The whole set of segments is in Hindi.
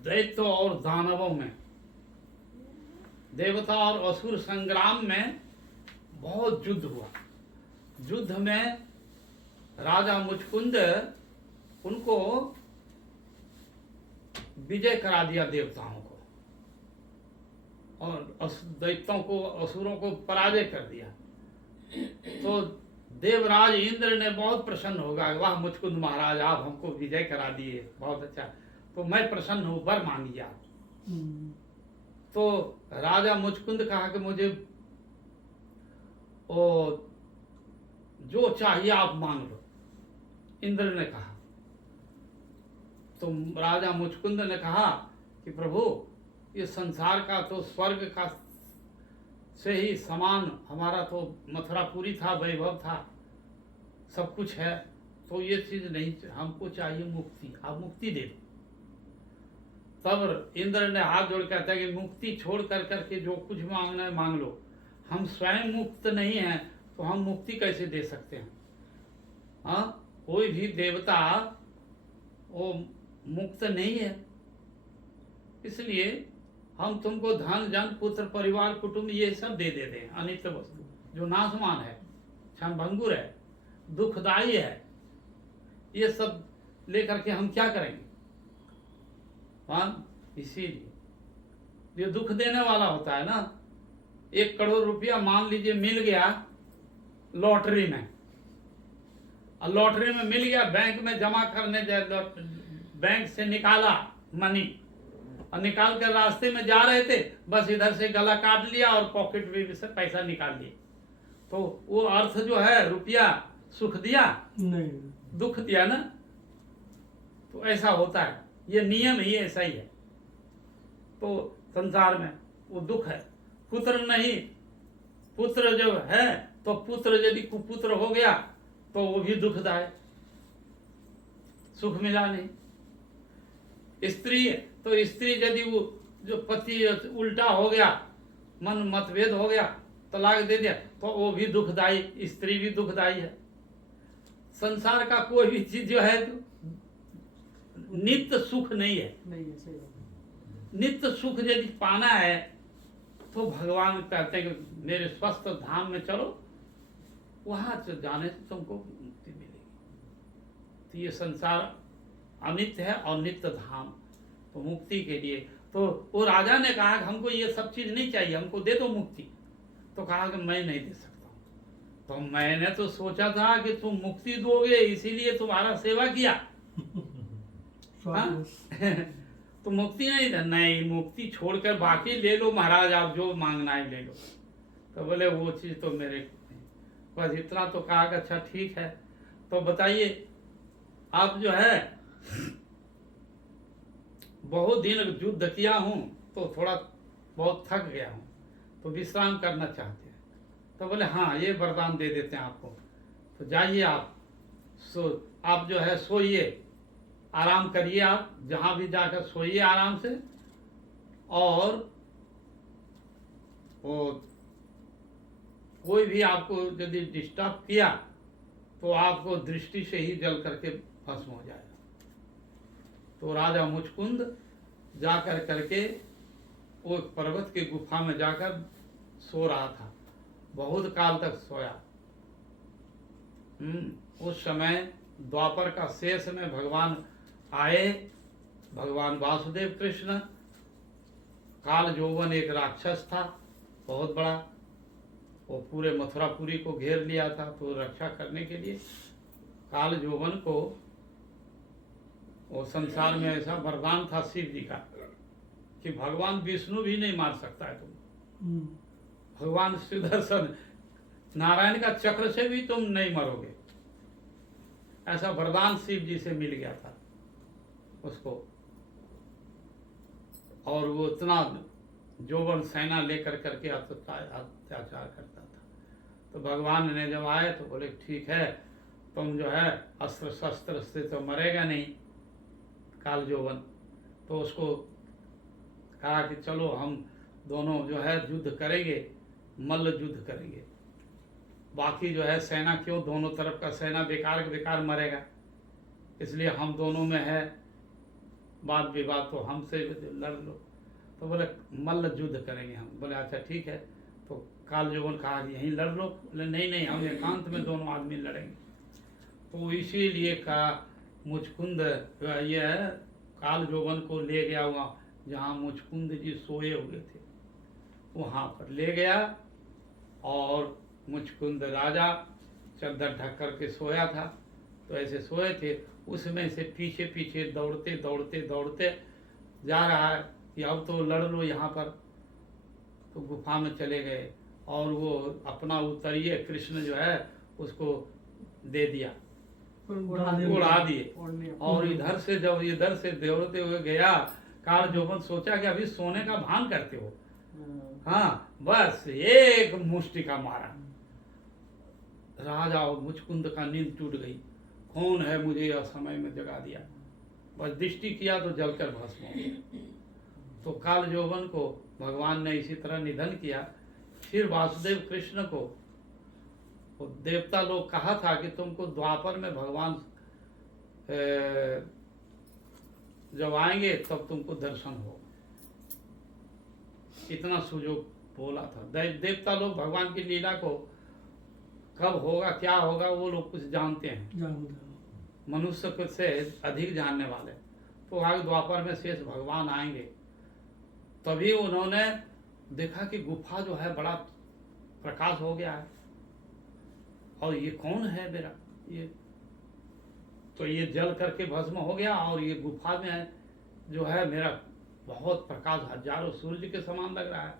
दैत्य और दानवों में, देवता और असुर संग्राम में बहुत युद्ध हुआ। युद्ध में राजा मुचकुंद उनको विजय करा दिया देवताओं को, और दैत्यों को, असुरों को पराजय कर दिया। तो देवराज इंद्र ने बहुत प्रसन्न हो गया, वाह मुचकुंद महाराज, आप हमको विजय करा दिए, बहुत अच्छा, तो मैं प्रसन्न हूँ, वर मांगिए आप। तो राजा मुचकुंद कहा कि मुझे ओ जो चाहिए आप मांग लो। इंद्र ने कहा। तो राजा मुचकुंद ने कहा कि प्रभु, ये संसार का तो स्वर्ग का से ही समान हमारा तो मथुरापुरी था, वैभव था, सब कुछ है, तो ये चीज नहीं, हमको चाहिए मुक्ति, आप मुक्ति दे दो। तब इंद्र ने हाथ जोड़ कहता है कि मुक्ति छोड़ कर करके जो कुछ मांगना है मांग लो, हम स्वयं मुक्त नहीं हैं तो हम मुक्ति कैसे दे सकते हैं? हाँ, कोई भी देवता वो मुक्त नहीं है, इसलिए हम तुमको धन जन पुत्र परिवार कुटुंब ये सब दे देते हैं, अनित्य वस्तु जो नाशमान है, क्षणभंगुर है, दुखदायी है, ये सब लेकर के हम क्या करेंगे? हाँ, इसीलिए ये दुख देने वाला होता है ना। 1 करोड़ रुपया मान लीजिए मिल गया लॉटरी में, और लॉटरी में मिल गया, बैंक में जमा करने जाए, बैंक से निकाला मनी, और निकाल कर रास्ते में जा रहे थे, बस इधर से गला काट लिया और पॉकेट में से पैसा निकाल लिए, तो वो अर्थ जो है, रुपया सुख दिया नहीं, दुख दिया ना। तो ऐसा होता है, ये नियम ही ऐसा ही है। तो संसार में वो दुख है। पुत्र नहीं, पुत्र जब है तो पुत्र यदि कुपुत्र हो गया तो वो भी दुखदायक, सुख मिला नहीं। स्त्री है तो स्त्री यदि वो जो पति उल्टा हो गया, मन मतभेद हो गया, तलाक दे दिया, तो वो भी दुखदायी, स्त्री भी दुखदायी है। संसार का कोई भी चीज जो है नित्य सुख नहीं है। नित्य सुख यदि पाना है तो भगवान कहते हैं कि मेरे स्वस्थ धाम में चलो, वहां जाने से तुमको मुक्ति मिलेगी। तो ये संसार अनित्य है और नित्य धाम, तो मुक्ति के लिए तो वो राजा ने कहा कि हमको ये सब चीज नहीं चाहिए, हमको दे दो मुक्ति। तो कहा कि मैं नहीं दे सकता हूँ। तो मैंने तो सोचा था कि तुम मुक्ति दोगे, इसीलिए तुम्हारा सेवा किया। तो मुक्ति नहीं था, नहीं, मुक्ति छोड़कर बाकी ले लो महाराज, आप जो मांगना है ले लो। तो बोले वो चीज तो मेरे बस इतना तो कहा कि अच्छा ठीक है, तो बताइए आप जो है बहुत दिन युद्ध किया हूं तो थोड़ा बहुत थक गया हूं, तो विश्राम करना चाहते हैं। तो बोले हाँ, ये वरदान दे देते हैं आपको, तो जाइए आप आप जो है सोइए, आराम करिए, आप जहां भी जाकर सोइए आराम से, और वो कोई भी आपको यदि डिस्टर्ब किया तो आपको दृष्टि से ही जल करके भस्म हो जाएगा। तो राजा मुचकुंद जाकर करके वो पर्वत के गुफा में जाकर सो रहा था, बहुत काल तक सोया। उस समय द्वापर का शेष में भगवान आए, भगवान वासुदेव कृष्ण। काल यौवन एक राक्षस था बहुत बड़ा, वो पूरे मथुरापुरी को घेर लिया था, तो रक्षा करने के लिए काल यौवन को, वो संसार में ऐसा वरदान था शिव जी का कि भगवान विष्णु भी नहीं मार सकता है तुम, भगवान सुदर्शन नारायण का चक्र से भी तुम नहीं मरोगे, ऐसा वरदान शिव जी से मिल गया था उसको। और वो इतना जोवन सेना लेकर करके अत्याचार करता था। तो भगवान ने जब आए तो बोले ठीक है, तुम जो है अस्त्र शस्त्र से तो मरेगा नहीं काल जोवन। तो उसको कहा कि चलो हम दोनों जो है युद्ध करेंगे, मल्ल युद्ध करेंगे, बाकी जो है सेना क्यों, दोनों तरफ का सेना बेकार के बेकार मरेगा, इसलिए हम दोनों में है वाद विवाद तो हमसे लड़ लो। तो बोले मल्ल युद्ध करेंगे हम। बोले अच्छा ठीक है। तो काल यौवन कहा कि यहीं लड़ लो। बोले नहीं नहीं, हम एकांत में दोनों आदमी लड़ेंगे। तो इसीलिए का मुचकुंद ये काल यौवन को ले गया हुआ जहाँ मुचकुंद जी सोए हुए थे वहाँ पर ले गया, और मुचकुंद राजा चद्दर ढक करके सोया था। तो ऐसे सोए थे, उसमें से पीछे पीछे दौड़ते दौड़ते दौड़ते जा रहा है कि अब तो लड़ लो यहाँ पर। तो गुफा में चले गए और वो अपना उत्तरीय कृष्ण जो है उसको दे दिया, उड़ा दिए। और इधर से जब इधर से दौड़ते हुए गया, काल यौवन सोचा कि अभी सोने का भान करते हो। हाँ, बस एक मुष्टि का मारा, राजा और मुचकुंद का नींद टूट गई। कौन है मुझे असमय में जगा दिया। बस दृष्टि किया तो जलकर भस्म हो गया। तो काल यौवन को भगवान ने इसी तरह निधन किया। फिर वासुदेव कृष्ण को वो देवता लोग कहा था कि तुमको द्वापर में भगवान जब आएंगे तब तुमको दर्शन हो। इतना सुजोग बोला था। देवता लोग भगवान की लीला को कब होगा क्या होगा वो लोग कुछ जानते हैं, मनुष्य कुछ से अधिक जानने वाले। तो आगे द्वापर में शेष भगवान आएंगे। तभी उन्होंने देखा कि गुफा जो है बड़ा प्रकाश हो गया है, और ये कौन है मेरा ये। तो ये जल करके भस्म हो गया, और ये गुफा में जो है मेरा बहुत प्रकाश हजारों सूर्य के समान लग रहा है।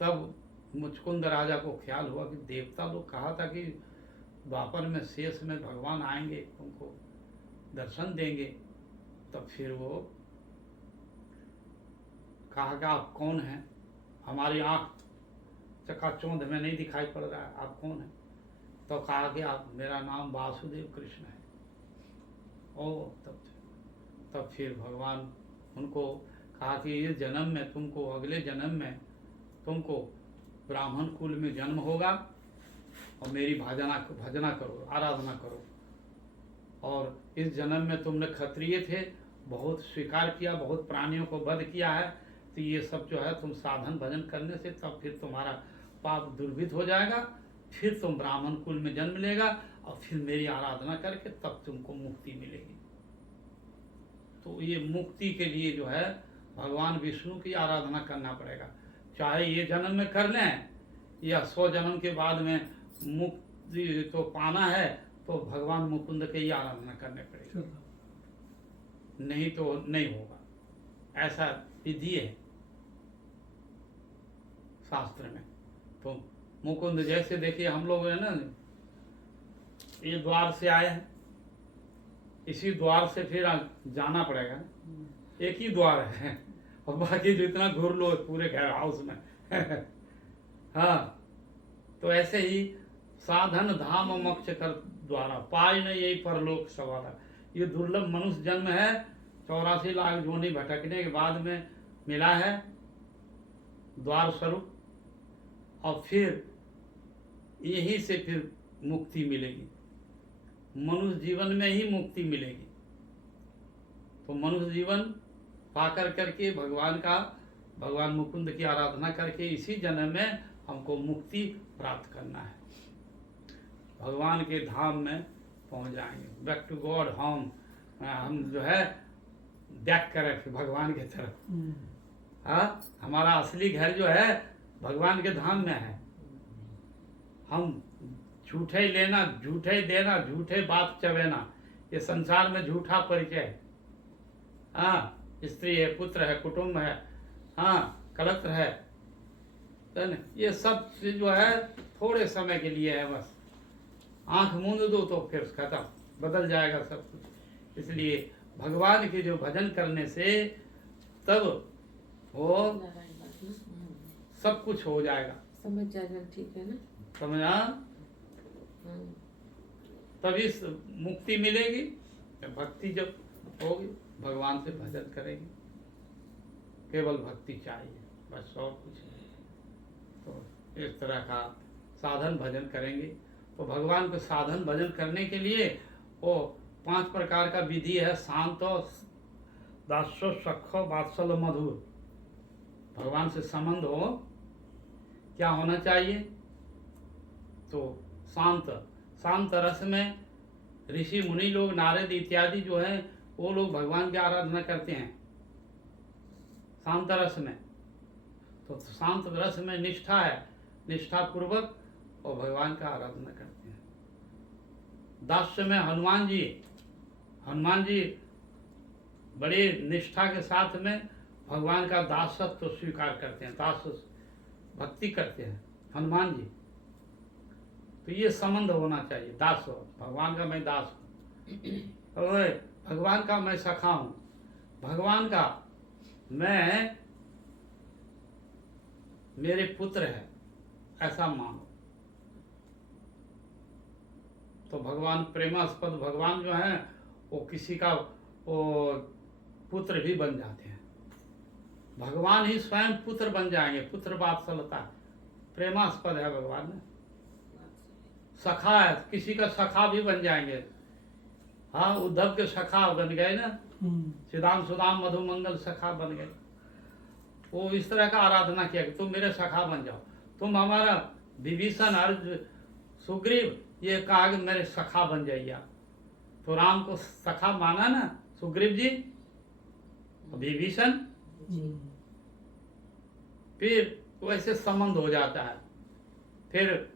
तब मुचकुंद राजा को ख्याल हुआ कि देवता लोग कहा था कि द्वापर में शेष में भगवान आएंगे, तुमको दर्शन देंगे। तब फिर वो कहा कि आप कौन हैं, हमारी आँख चकाचौंध में नहीं दिखाई पड़ रहा है, आप कौन हैं। तो कहा कि आप, मेरा नाम वासुदेव कृष्ण है। ओ तब फिर भगवान उनको कहा कि इस जन्म में तुमको, अगले जन्म में तुमको ब्राह्मण कुल में जन्म होगा, और मेरी भजना करो, आराधना करो। और इस जन्म में तुमने क्षत्रिय थे, बहुत स्वीकार किया, बहुत प्राणियों को वध किया है, तो ये सब जो है तुम साधन भजन करने से तब फिर तुम्हारा पाप दुर्भित हो जाएगा, फिर तुम ब्राह्मण कुल में जन्म लेगा, और फिर मेरी आराधना करके तब तुमको मुक्ति मिलेगी। तो ये मुक्ति के लिए जो है भगवान विष्णु की आराधना करना पड़ेगा। चाहे ये जन्म में कर लें या 100 जन्म के बाद में मुक्ति तो पाना है, तो भगवान मुकुंद की ही आराधना करने पड़ेगी, नहीं तो नहीं होगा। ऐसा विधि है शास्त्र में। तो मुकुंद जैसे देखिए हम लोग है ना, ये द्वार से आए हैं, इसी द्वार से फिर जाना पड़ेगा। एक ही द्वार है, और बाकी जितना घूर लो पूरे घर हाउस में हाँ, तो ऐसे ही साधन धाम मोक्ष कर द्वारा पाय न यही परलोक सवारा। ये दुर्लभ मनुष्य जन्म है, 84 लाख जोनी भटकने के बाद में मिला है द्वार स्वरूप, और फिर यहीं से फिर मुक्ति मिलेगी। मनुष्य जीवन में ही मुक्ति मिलेगी। तो मनुष्य जीवन पाकर करके भगवान मुकुंद की आराधना करके इसी जन्म में हमको मुक्ति प्राप्त करना है, भगवान के धाम में पहुंच जाएंगे। बैक टू गॉड हम जो है बैक करें फिर भगवान के तरफ। हाँ, हमारा असली घर जो है भगवान के धाम में है। हम झूठे ही लेना, झूठे ही देना, झूठे बात चवेना, ये संसार में झूठा परिचय है। हाँ, स्त्री है, पुत्र है, कुटुंब है, हाँ, कलत्र है, ये सब जो है थोड़े समय के लिए है बस। आंख मूंद दो तो फिर खत्म, बदल जाएगा सब कुछ। इसलिए भगवान के जो भजन करने से तब वो सब कुछ हो जाएगा। समझ जाएगा, ठीक है ना, समझा। तभी मुक्ति मिलेगी, भक्ति जब होगी, भगवान से भजन करेंगे, केवल भक्ति चाहिए बस, और कुछ नहीं। तो इस तरह का साधन भजन करेंगे। तो भगवान को साधन भजन करने के लिए वो 5 प्रकार का विधि है। शांत दासो सखो वात्सल मधुर, भगवान से संबंध हो, क्या होना चाहिए? तो शांत, शांत रस में ऋषि मुनि लोग, नारद इत्यादि जो है वो लोग भगवान की आराधना करते हैं शांत रस में। तो शांत रस में निष्ठा है, निष्ठा पूर्वक और भगवान का आराधना करते हैं। दास्य में हनुमान जी बड़ी निष्ठा के साथ में भगवान का दासत्व तो स्वीकार करते हैं, दास भक्ति करते हैं हनुमान जी। तो ये संबंध होना चाहिए, दास हो, भगवान का मैं दास हूँ और भगवान का मैं सखा हूँ, भगवान का मैं मेरे पुत्र है, ऐसा मानो। तो भगवान प्रेमास्पद भगवान जो है वो किसी का वो पुत्र भी बन जाते हैं। भगवान ही स्वयं पुत्र बन जाएंगे, पुत्र वात्सलता, प्रेमास्पद है भगवान में। सखा है, किसी का सखा भी बन जाएंगे। हाँ, उद्धव के सखा बन गए ना, सिदाम सुदाम मधु मंगल सखा बन गए। वो इस तरह का आराधना किया कि तुम मेरे सखा बन जाओ, तुम हमारा विभीषण अर्जुन सुग्रीव ये कहा कि मेरे सखा बन जाइए आप। तो राम को सखा माना ना सुग्रीव जी, विभीषण, फिर वैसे संबंध हो जाता है। फिर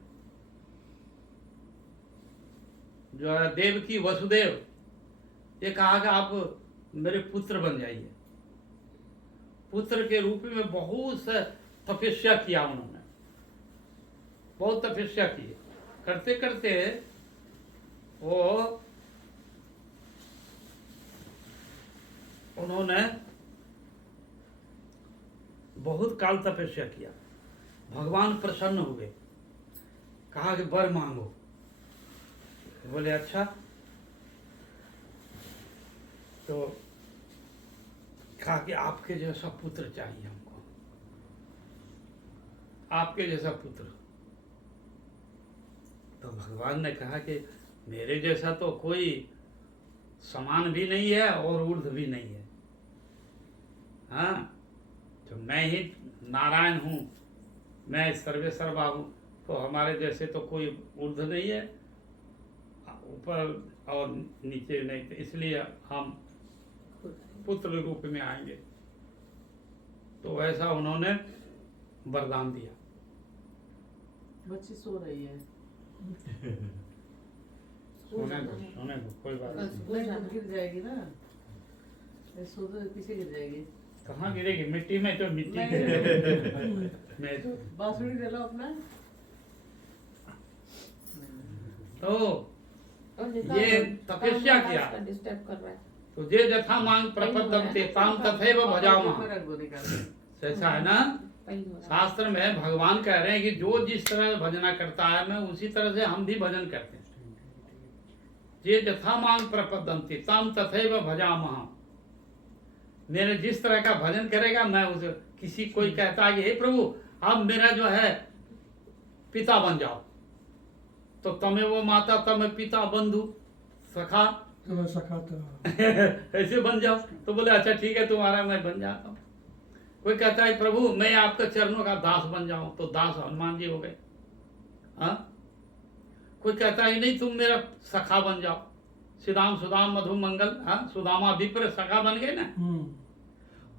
जो है देवकी वसुदेव ये कहा कि आप मेरे पुत्र बन जाइए। पुत्र के रूप में बहुत से तपस्या किया उन्होंने, बहुत तपस्या की। करते करते वो उन्होंने बहुत काल तपस्या किया। भगवान प्रसन्न हुए, कहा कि वर मांगो। बोले अच्छा। तो कहा कि आपके जैसा पुत्र चाहिए हमको, आपके जैसा पुत्र। तो भगवान ने कहा कि मेरे जैसा तो कोई समान भी नहीं है और ऊर्ध्व भी नहीं है। हाँ, तो मैं ही नारायण हूँ, मैं सर्वे सर्वा हूँ, तो हमारे जैसे तो कोई ऊर्ध्व नहीं है, ऊपर और नीचे नहीं, तो इसलिए हम पुत्र रूप में आएंगे। तो वैसा उन्होंने वरदान दिया। बच्ची सो रही है। सोने को कोई बात नहीं। नहीं, गिर जाएगी ना, सो तो पीछे गिर जाएगी। कहाँ गिरेगी? मिट्टी में, तो मिट्टी नहीं। गिरेगी। मैं तो बांसुरी दे लो अपना। तो ये तपस्या किया। डिस्टर्ब कर रहा है। तो जे जथा मांग प्रपद्यन्ते ताम तथैव भजामः। ऐसा है ना, शास्त्र में भगवान कह रहे हैं कि जो जिस तरह भजना करता है मैं उसी तरह से हम भी भजन करते हैं। जे जथा मांग प्रपद्यन्ते ताम तथैव भजामः। मेरे जिस तरह का भजन करेगा मैं उसे, किसी कोई कहता है कि हे प्रभु आप मेरा जो है पिता बन जाओ, तो तमें वो माता तमें पिता बंधु सखा ऐसे बन जाओ। तो बोले अच्छा ठीक है तुम्हारा मैं बन जाता हूँ। कोई कहता है प्रभु मैं आपके चरणों का दास बन जाऊं, तो दास हनुमान जी हो गए। हाँ, कोई कहता है नहीं तुम मेरा सखा बन जाओ, सिदाम सुदाम मधु मंगल, हाँ सुदामा विप्र सखा बन गए ना।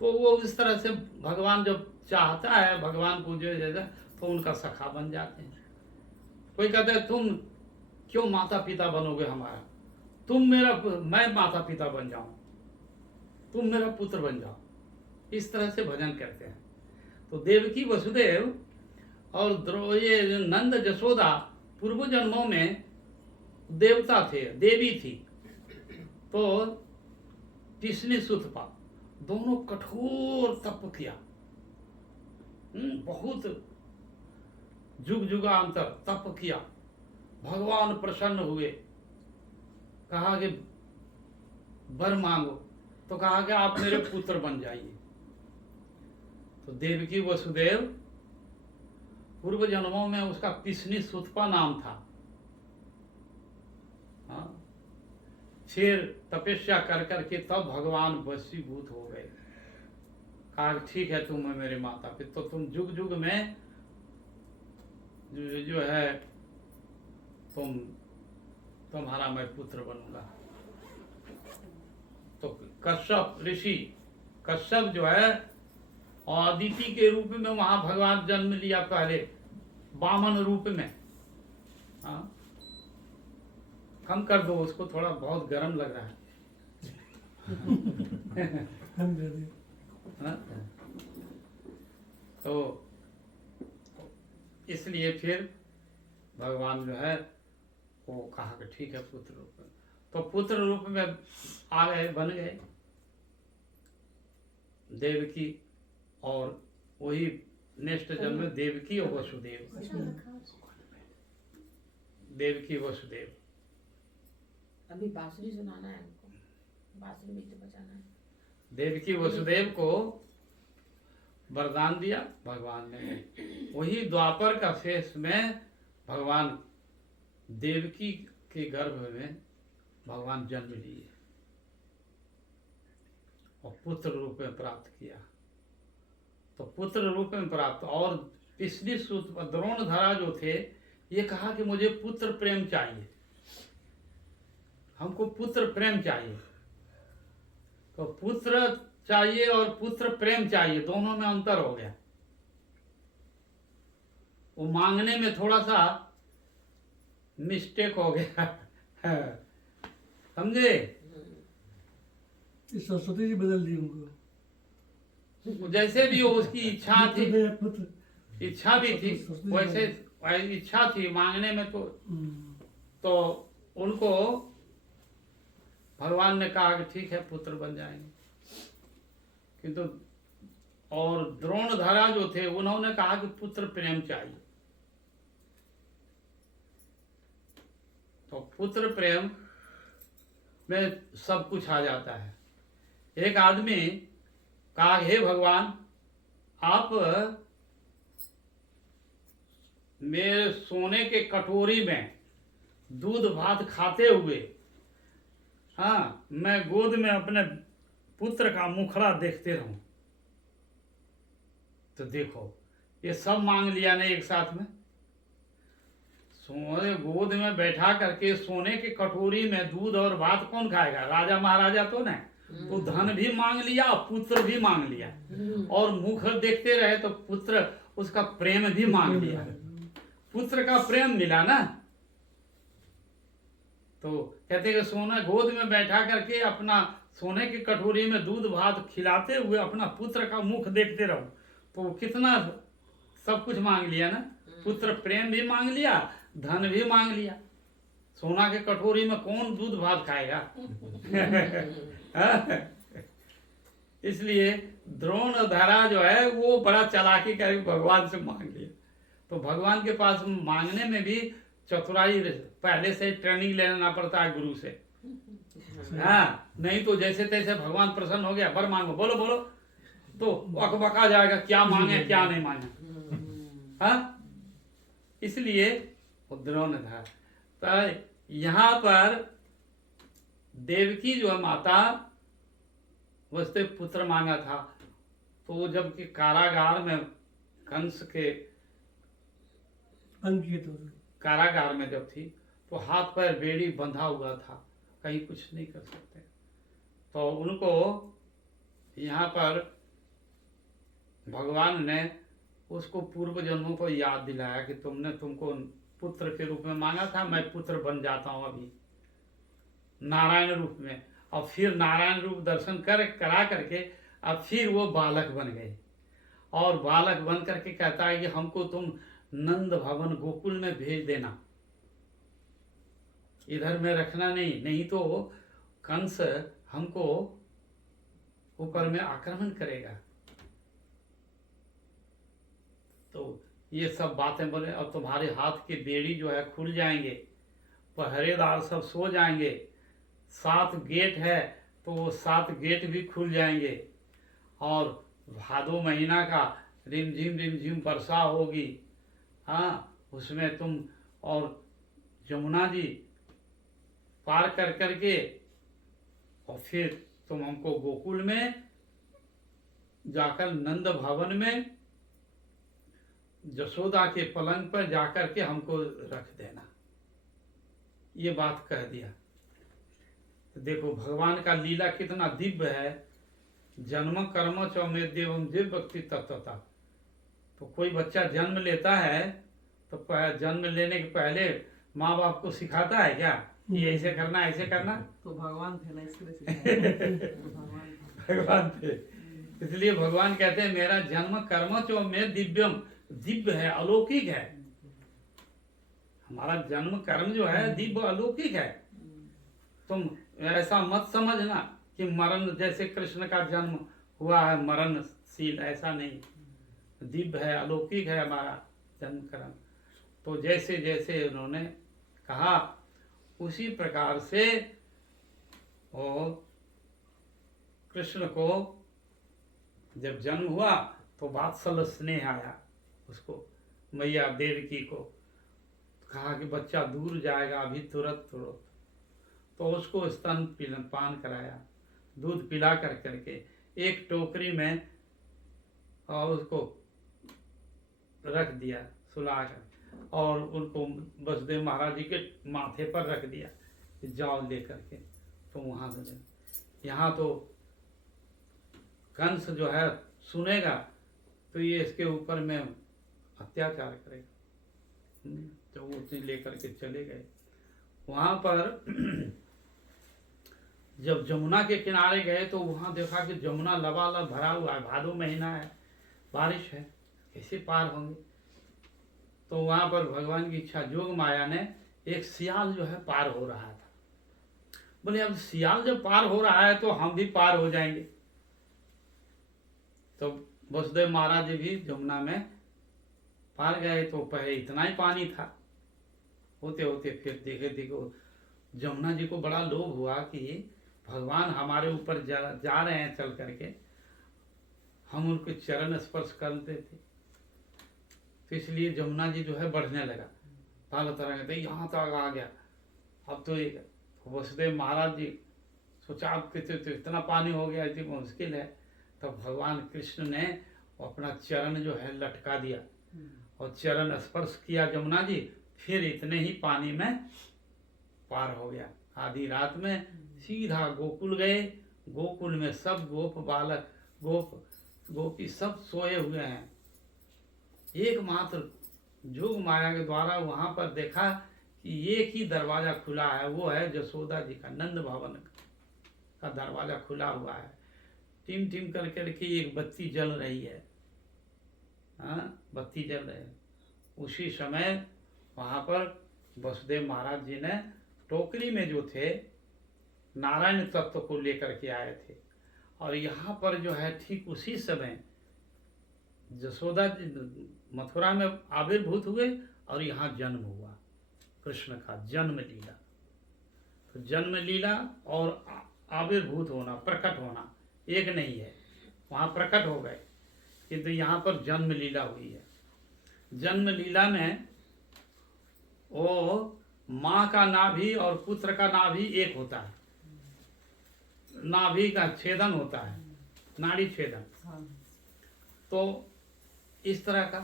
तो वो इस तरह से भगवान जब चाहता है, भगवान को जो जैसा, तो उनका सखा बन जाते हैं। कोई कहता है तुम क्यों माता पिता बनोगे हमारा, तुम मेरा, मैं माता पिता बन जाऊं, तुम मेरा पुत्र बन जाओ। इस तरह से भजन करते हैं। तो देवकी वसुदेव और ये नंद जसोदा पूर्व जन्मों में देवता थे, देवी थी। तो तिसनी सुतपा दोनों कठोर तप किया, बहुत जुग जुगांतर तप किया। भगवान प्रसन्न हुए, कहा कि वर मांगो, तो कहा कि आप मेरे पुत्र बन जाइए। तो देवकी वसुदेव पूर्व जन्मों में उसका पिसनी सुतपा नाम था। हाँ, फिर तपस्या कर करके तब भगवान वशीभूत हो गए। कहा ठीक है तुम है मेरे माता पिता, तो तुम जुग जुग में जो है तुम्हारा मैं पुत्र बनूंगा। तो कश्यप ऋषि, कश्यप जो है अदिति के रूप में वहां भगवान जन्म लिया पहले, वामन रूप में। हाँ, कम कर दो उसको, थोड़ा बहुत गर्म लग रहा है। हम दे दें। हाँ? तो इसलिए फिर भगवान जो है वो कहा कि ठीक है पुत्र रूप में, तो पुत्र रूप में आ गए, बन गए देवकी, और वही नेक्स्ट जन्म में देवकी और वसुदेव, देवकी वसुदेव। अभी बांसुरी सुनाना है हमको, बांसुरी भी तो बजाना है। देवकी वसुदेव को वरदान दिया भगवान ने। वही द्वापर का शेष में भगवान देवकी के गर्भ में भगवान जन्म लिए और पुत्र रूप में प्राप्त किया। तो पुत्र रूप में प्राप्त, और पिछली सूत द्रोणधरा जो थे, ये कहा कि मुझे पुत्र प्रेम चाहिए, हमको पुत्र प्रेम चाहिए। तो पुत्र चाहिए और पुत्र प्रेम चाहिए, दोनों में अंतर हो गया। वो मांगने में थोड़ा सा मिस्टेक हो गया, समझे? ये सरस्वती जी बदल दी उनको। जैसे भी हो उसकी इच्छा थी, पुत्र इच्छा भी थी, वैसे इच्छा थी मांगने में। तो उनको भगवान ने कहा कि ठीक है पुत्र बन जाएंगे। किंतु और द्रोणधरा जो थे उन्होंने कहा कि पुत्र प्रेम चाहिए। तो पुत्र प्रेम में सब कुछ आ जाता है। एक आदमी कहा हे भगवान, आप मेरे सोने के कटोरी में दूध भात खाते हुए, हाँ, मैं गोद में अपने पुत्र का मुखड़ा देखते रहूं। तो देखो ये सब मांग लिया ना एक साथ में। सोने गोद में बैठा करके सोने के कटोरी में दूध और भात कौन खाएगा? राजा महाराजा तो नहीं। तो धन भी मांग लिया, पुत्र भी मांग लिया, और मुख देखते रहे तो पुत्र, उसका प्रेम भी मांग लिया। पुत्र का प्रेम मिला ना। तो कहते कि सोना गोद में बैठा करके अपना सोने की कटोरी में दूध भात खिलाते हुए अपना पुत्र का मुख देखते रहो, तो कितना सब कुछ मांग लिया ना। पुत्र प्रेम भी मांग लिया, धन भी मांग लिया। सोना के कटोरी में कौन दूध भात खाएगा? इसलिए द्रोणधरा जो है वो बड़ा चालाकी करके भगवान से मांग लिया। तो भगवान के पास मांगने में भी चतुराई, पहले से ट्रेनिंग लेना पड़ता है गुरु से। हाँ, नहीं तो जैसे तैसे भगवान प्रसन्न हो गया, बर मांगो, बोलो बोलो, तो अकबका जाएगा क्या मांगे क्या नहीं मांगे। हाँ, इसलिए द्रोणधरा। तो यहाँ पर देवकी जो है माता, वस्ते पुत्र मांगा था। तो जबकि कारागार में कंस के अंकित कारागार में जब थी, तो हाथ पैर बेड़ी बंधा हुआ था, कहीं कुछ नहीं कर सकते। तो उनको यहाँ पर भगवान ने उसको पूर्व जन्मों को याद दिलाया कि तुमको पुत्र के रूप में मांगा था, मैं पुत्र बन जाता हूँ अभी नारायण रूप में। और फिर नारायण रूप दर्शन करा करके अब फिर वो बालक बन गए, और बालक बन करके कहता है कि हमको तुम नंद भवन गोकुल में भेज देना, इधर में रखना नहीं तो कंस हमको ऊपर में आक्रमण करेगा। तो ये सब बातें बोले, और तुम्हारे हाथ की बेड़ी जो है खुल जाएंगे, पहरेदार सब सो जाएंगे, 7 गेट है तो वो 7 गेट भी खुल जाएंगे, और भादो महीना का रिमझिम वर्षा होगी। हाँ, उसमें तुम और जमुना जी पार कर करके और फिर तुम हमको गोकुल में जाकर नंद भवन में यशोदा के पलंग पर जाकर के हमको रख देना। ये बात कह दिया। तो देखो भगवान का लीला कितना दिव्य है। जन्म कर्म चौमेर देवम दिव्य भक्ति तत्वता। तो कोई बच्चा जन्म लेता है तो जन्म लेने के पहले माँ बाप को सिखाता है क्या कि ऐसे करना ऐसे करना? तो भगवान थे ना, इसके लिए सिखाया। तो भगवान थे। भगवान थे, इसलिए भगवान कहते हैं मेरा जन्म कर्म में दिव्यम, दिव्य है, अलौकिक है। हमारा जन्म कर्म जो है दिव्य अलौकिक है। तुम ऐसा मत समझना कि मरण जैसे कृष्ण का जन्म हुआ है मरणशील, ऐसा नहीं। दिव्य है, अलौकिक है हमारा जन्म कर्म। तो जैसे जैसे उन्होंने कहा उसी प्रकार से वो कृष्ण को जब जन्म हुआ तो वात्सल्य स्नेह आया उसको, मैया देवकी को। कहा कि बच्चा दूर जाएगा अभी तुरंत तुरंत। तो उसको स्तन पान कराया, दूध पिला कर करके एक टोकरी में और उसको रख दिया सुला कर, और उनको वसुदेव महाराज जी के माथे पर रख दिया कि जाओ ले करके। तो वहाँ से यहाँ तो कंस जो है सुनेगा तो ये इसके ऊपर में अत्याचार करेगा। तो वो उसे लेकर के चले गए। वहाँ पर जब जमुना के किनारे गए तो वहाँ देखा कि जमुना लबालब भरा हुआ है, भादो महीना है, बारिश है, कैसे पार होंगे। तो वहाँ पर भगवान की इच्छा जोग माया ने एक सियाल जो है पार हो रहा था। बोले अब सियाल जब पार हो रहा है तो हम भी पार हो जाएंगे। तो वसुदेव महाराज जी भी जमुना में पार गए। तो पहले इतना ही पानी था, होते होते फिर देखे देखो जमुना जी को बड़ा लोभ हुआ कि भगवान हमारे ऊपर जा रहे हैं चल करके, हम उनके चरण स्पर्श करते थे। तो इसलिए जमुना जी जो है बढ़ने लगा, पाल तरह कहते यहाँ तक आ गया। अब तो एक वसुदेव महाराज जी सोचा अब तो इतना पानी हो गया, इतनी मुश्किल है। तब भगवान कृष्ण ने अपना चरण जो है लटका दिया और चरण स्पर्श किया जमुना जी, फिर इतने ही पानी में पार हो गया। आधी रात में सीधा गोकुल गए। गोकुल में सब गोप बालक गोपी सब सोए हुए हैं। एकमात्र जोग माया के द्वारा वहां पर देखा कि एक ही दरवाजा खुला है, वो है यशोदा जी का, नंद भवन का दरवाजा खुला हुआ है। टिम टिम कर करके एक बत्ती जल रही है। हाँ, बत्ती जल रही है। उसी समय वहाँ पर वसुदेव महाराज जी ने टोकरी में जो थे नारायण तत्व को लेकर के आए थे। और यहाँ पर जो है ठीक उसी समय यशोदा जी मथुरा में आविर्भूत हुए और यहाँ जन्म हुआ कृष्ण का, जन्म लीला। तो जन्म लीला और आविर्भूत होना, प्रकट होना एक नहीं है। वहाँ प्रकट हो गए किंतु यहाँ पर जन्म लीला हुई है। जन्म लीला में वो माँ का नाभि और पुत्र का नाभि एक होता है। नाभि का छेदन होता है, नाड़ी छेदन। तो इस तरह का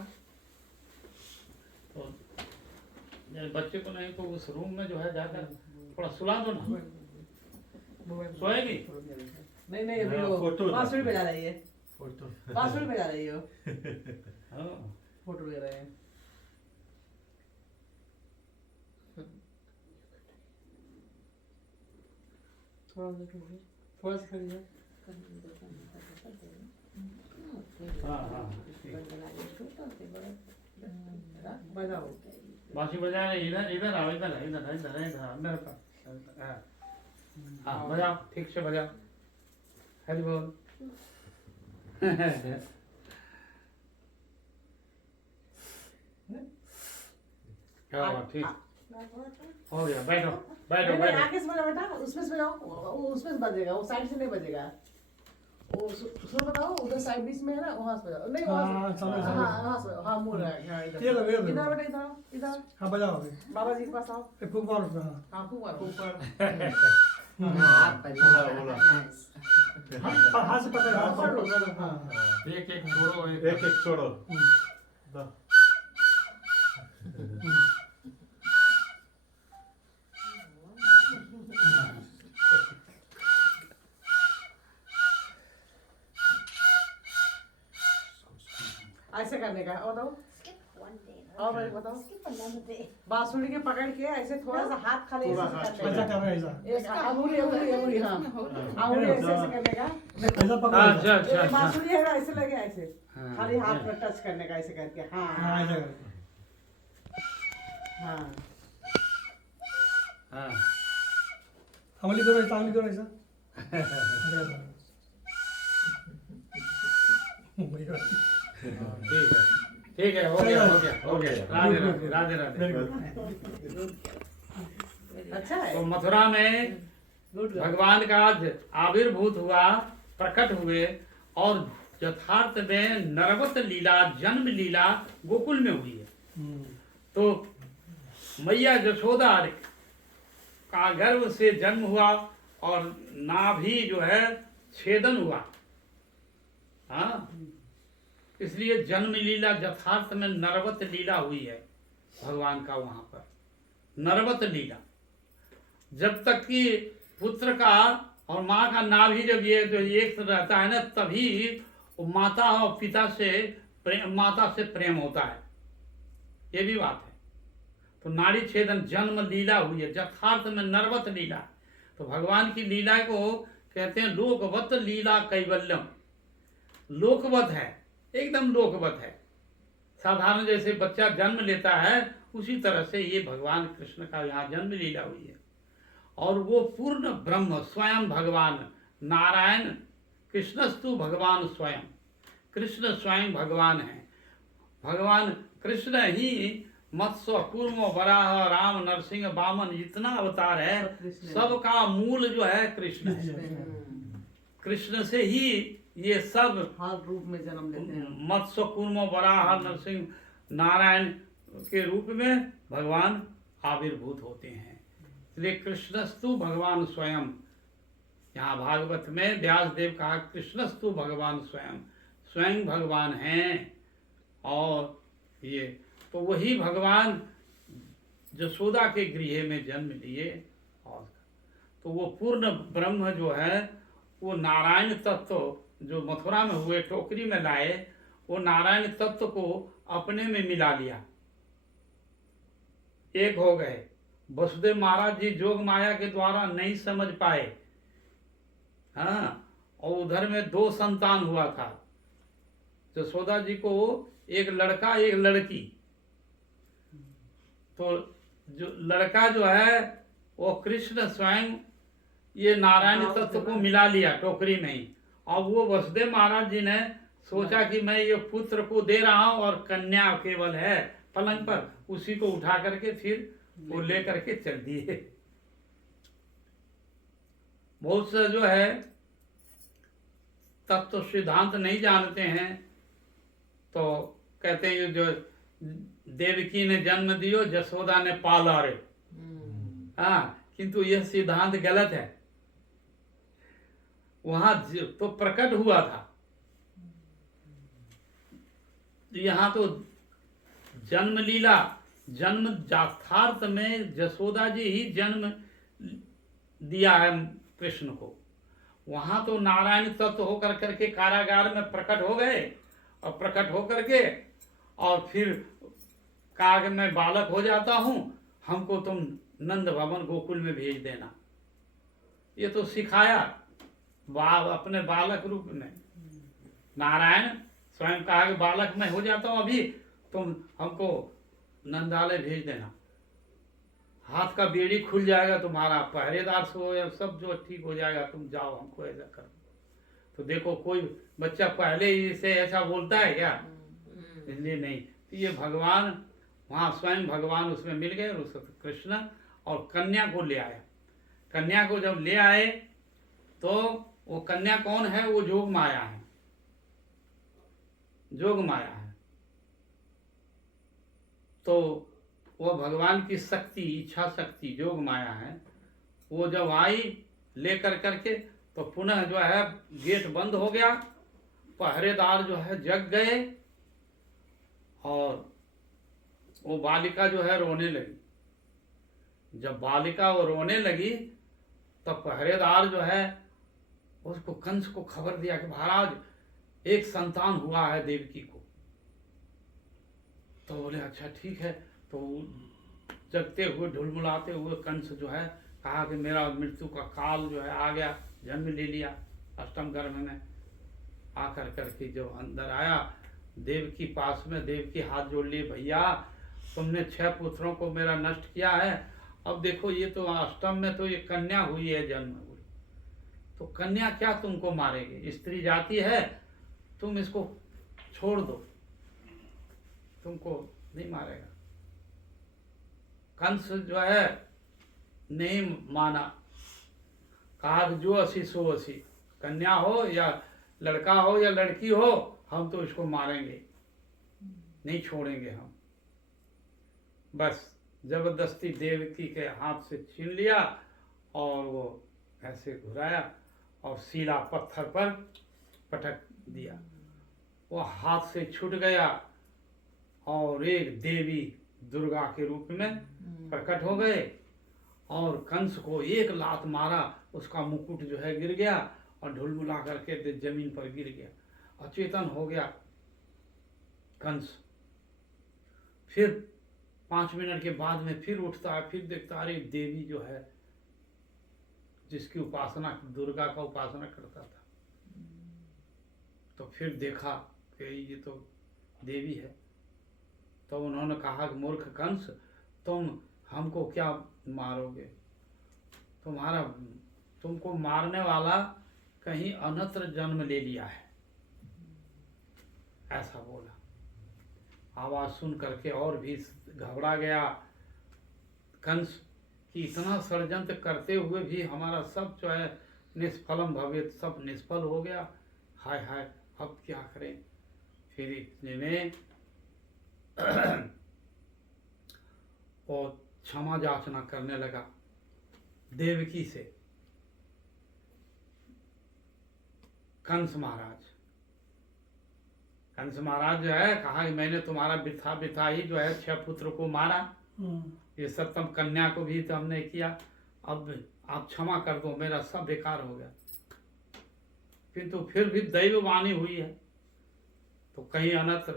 तो बच्चे को नहीं तो उस रूम में जो है जाकर थोड़ा सुला दो ना, सोएगी। नहीं नहीं, अभी वो पासवर्ड भेजा रही है, पासवर्ड भेजा रही हो, फोटो ले रहे हैं। थोड़ा सा खड़ी है। बजाओ, बांसुरी बजा रहे, इधर इधर आओ, इधर इधर इधर इधर मेरे पास। हाँ बजाओ, ठीक से बजाओ। हरि बोल। ठीक हो गया, बैठो बैठो बैठो। आगे से बजाओ बेटा, उसमें से बजाओ, उसमें से बजेगा, वो साइड से नहीं बजेगा। वो सुनो बताओ, उधर साइड बीच में है ना, वहाँ से बजाओ। नहीं वहाँ से, हाँ से, हाँ मुड़ रहा है, हाँ इधर इधर बेटा, इधर इधर। हाँ बजाओ अभी। बाबा जी के पास आओ। फूक मारो उसमें। हाँ फूक मारो। हाँ परिवार बोला। हाथ से पकड़ हाथ पकड़ लो से सर, हाँ एक एक छोड़ो एक एक छोड़ो दो। ऐसे करने का और बताओ Skip one day. और भाई बताओ Skip another day. बांसुरी के पकड़ के ऐसे थोड़ा सा हाथ खाली थोड़ा ऐसे हाथ करने ऐसा का कर रहा है, ऐसा एक अंगुली अंगुली अंगुली हाँ अंगुली ऐसे ऐसे करने का ऐसा पकड़ अच्छा ऐसा। अच्छा ये अच्छा बांसुरी है ना ऐसे लगे ऐसे हाँ, खाली हाथ हाँ। में टच करने का ऐसे करके हाँ हाँ ऐसा कर। हाँ हाँ अंगुली करो ऐसा, अंगुली करो ऐसा। ठीक है हो गया हो गया हो गया राधे राधे राधे राधे। Very good. अच्छा है तो मथुरा में गुड भगवान का आज आविर्भूत हुआ, प्रकट हुए और यथार्थ में नरवत लीला जन्म लीला गोकुल में हुई है। तो मैया यशोदा का गर्भ से जन्म हुआ और नाभि जो है छेदन हुआ। हाँ, इसलिए जन्म लीला यथार्थ में नरवत लीला हुई है भगवान का वहां पर। नरवत लीला जब तक कि पुत्र का और माँ का नाभि जब ये जो एक रहता है ना, तभी वो माता और पिता से माता से प्रेम होता है। ये भी बात है। तो नाड़ी छेदन जन्म लीला हुई है, यथार्थ में नरवत लीला। तो भगवान की लीला को कहते हैं लोकवत लीला कैवल्यम। लोकवत है, एकदम लोकवत है। साधारण जैसे बच्चा जन्म लेता है उसी तरह से ये भगवान कृष्ण का यहाँ जन्म लीला हुई है। और वो पूर्ण ब्रह्म स्वयं भगवान नारायण कृष्णस्तु भगवान स्वयं, कृष्ण स्वयं भगवान है। भगवान कृष्ण ही मत्स्य कूर्म वराह राम नरसिंह वामन जितना अवतार है सबका मूल जो है कृष्ण है। कृष्ण से ही ये सब हर रूप में जन्म लेते हैं मत्स्य कूर्म वराह नरसिंह नारायण के रूप में भगवान आविर्भूत होते हैं। इसलिए कृष्णस्तु भगवान स्वयं, यहाँ भागवत में व्यास देव कहा कृष्णस्तु भगवान स्वयं, स्वयं भगवान हैं। और ये तो वही भगवान यशोदा के गृह में जन्म लिए। और तो वो पूर्ण ब्रह्म जो है वो नारायण तत्व जो मथुरा में हुए टोकरी में लाए, वो नारायण तत्व को अपने में मिला लिया, एक हो गए। वसुदेव महाराज जी जोग माया के द्वारा नहीं समझ पाए। हाँ, और उधर में 2 संतान हुआ था यशोदा जी को, एक लड़का एक लड़की। तो जो लड़का जो है वो कृष्ण स्वयं ये नारायण तत्व को मिला लिया टोकरी में ही। अब वो वसुदेव महाराज जी ने सोचा कि मैं ये पुत्र को दे रहा हूं और कन्या केवल है पलंग पर, उसी को उठा करके फिर वो ले करके चल दिए। बहुत से जो है तत्व सिद्धांत नहीं जानते हैं तो कहते हैं जो देवकी ने जन्म दियो यशोदा ने पाला रे। हाँ, किंतु यह सिद्धांत गलत है। वहां तो प्रकट हुआ था, यहाँ तो जन्म लीला जन्म यथार्थ में यशोदा जी ही जन्म दिया है कृष्ण को। वहां तो नारायण तत्व होकर करके कारागार में प्रकट हो गए और प्रकट होकर के और फिर कहा कि मैं बालक हो जाता हूं, हमको तुम नंद भवन गोकुल में भेज देना। ये तो सिखाया अपने बालक रूप में। नारायण स्वयं कहा कि बालक मैं हो जाता हूं, अभी तुम हमको नंदालय भेज देना, हाथ का बेड़ी खुल जाएगा तुम्हारा, पहरेदार सो या सब जो ठीक हो जाएगा, तुम जाओ, हमको ऐसा करो। तो देखो कोई बच्चा पहले ही से ऐसा बोलता है क्या? इसलिए नहीं। तो ये भगवान वहाँ स्वयं भगवान उसमें मिल गए, उस कृष्ण, और कन्या को ले आया। कन्या को जब ले आए तो वो कन्या कौन है? वो जोग माया है, जोग माया है। तो वो भगवान की शक्ति, इच्छा शक्ति जोग माया है। वो जब आई ले करके तो पुनः जो है गेट बंद हो गया, पहरेदार जो है जग गए और वो बालिका जो है रोने लगी। जब बालिका वो रोने लगी तब पहरेदार जो है उसको कंस को खबर दिया कि महाराज एक संतान हुआ है देवकी को। तो बोले अच्छा ठीक है। तो जगते हुए ढुलमुलाते हुए कंस जो है कहा कि मेरा मृत्यु का काल जो है आ गया, जन्म ले लिया अष्टम गर्भ में। आकर करके जो अंदर आया देवकी पास में, देवकी हाथ जोड़ लिए, भैया तुमने 6 पुत्रों को मेरा नष्ट किया है, अब देखो ये तो अष्टम में तो ये कन्या हुई है, जन्म हुई, तो कन्या क्या तुमको मारेगी, स्त्री जाति है, तुम इसको छोड़ दो, तुमको नहीं मारेगा। कंस जो है नहीं माना, कहा जो असी सो असी, कन्या हो या लड़का हो या लड़की हो, हम तो इसको मारेंगे, नहीं छोड़ेंगे हम। बस जबरदस्ती देवकी के हाथ से छीन लिया और वो ऐसे घुराया और सीला पत्थर पर पटक दिया। वो हाथ से छूट गया और एक देवी दुर्गा के रूप में प्रकट हो गए और कंस को एक लात मारा, उसका मुकुट जो है गिर गया और ढुलमुला करके जमीन पर गिर गया, अचेतन हो गया कंस। फिर 5 मिनट के बाद में फिर उठता है, फिर देखता अरे देवी जो है जिसकी उपासना, दुर्गा का उपासना करता था, तो फिर देखा कि ये तो देवी है। तो उन्होंने कहा कि मूर्ख कंस, तुम हमको क्या मारोगे, तुमको मारने वाला कहीं अन्यत्र जन्म ले लिया है, ऐसा बोला। आवाज सुन करके और भी घबरा गया कंस कि इतना षड्यंत्र करते हुए भी हमारा सब जो है निष्फलम भवेत, सब निष्फल हो गया, हाय हाय अब क्या करें। फिर इतने में और क्षमा याचना करने लगा देवकी से। कंस महाराज जो है कहा कि मैंने तुम्हारा बिथा ही जो है 6 पुत्र को मारा, ये सप्तम कन्या को भी तो हमने किया, अब आप क्षमा कर दो, मेरा सब बेकार हो गया। किंतु फिर भी दैववाणी हुई है तो कहीं अनत्र।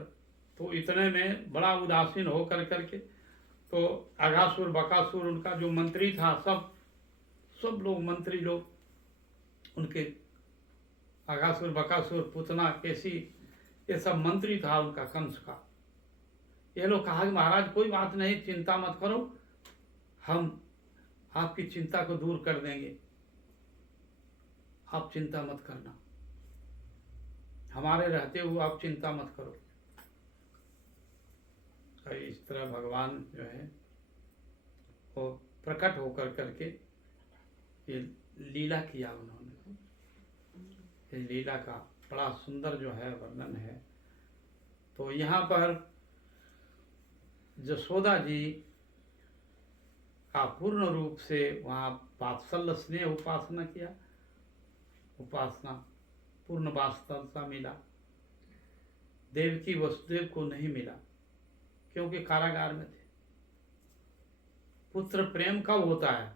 तो इतने में बड़ा उदासीन हो करके तो अघासुर बकासुर उनका जो मंत्री था, सब लोग मंत्री लोग उनके, अघासुर बकासुर पुतना केसी, ये सब मंत्री था उनका कंस का। ये लोग कहा कि महाराज कोई बात नहीं, चिंता मत करो, हम आपकी चिंता को दूर कर देंगे, आप चिंता मत करना, हमारे रहते हुए आप चिंता मत करो। तो इस तरह भगवान जो है वो प्रकट होकर करके ये लीला किया उन्होंने। ये लीला का बड़ा सुंदर जो है वर्णन है। तो यहाँ पर यशोदा जी का पूर्ण रूप से वहाँ वात्सल्य स्नेह उपासना किया, उपासना पूर्ण वात्सल्यता मिला। देवकी वसुदेव को नहीं मिला क्योंकि कारागार में थे। पुत्र प्रेम कब होता है,